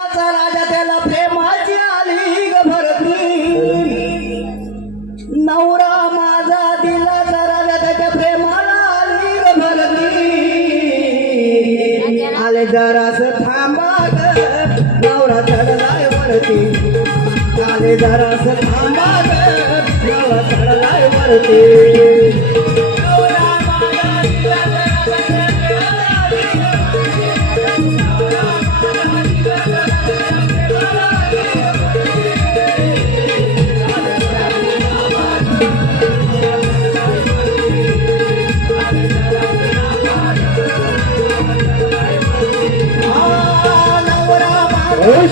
राजा त्याला प्रेमाची आली ग भरती. नवरा माझा दिला राजा त्याच्या प्रेमाला आली ग भरती. आले जरास थांबा ग नवरा चढलाय भरती आले जरास थांबा ग नवरा चढलाय वरती.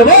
এবার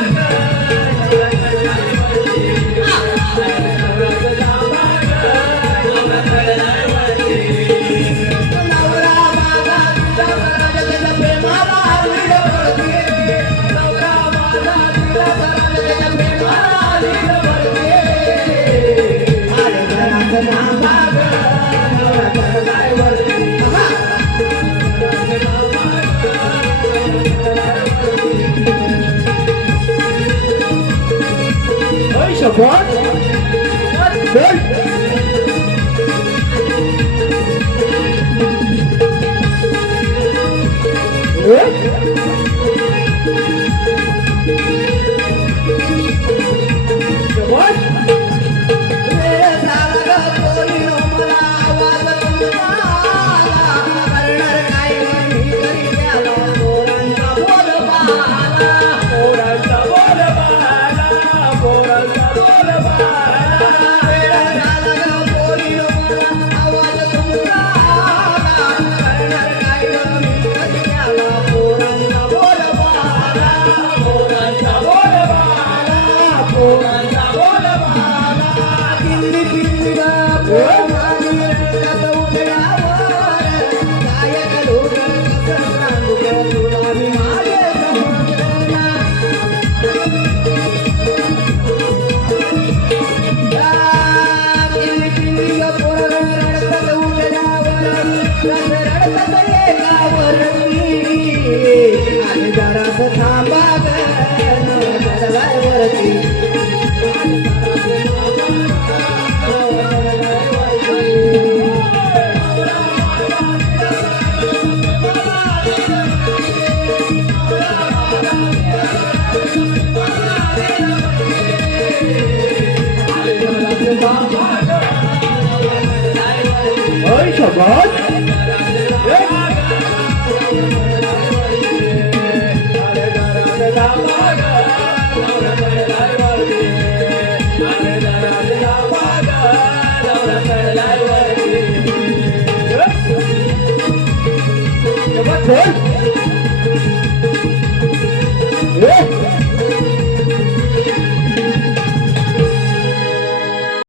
थांबा वरती Foi?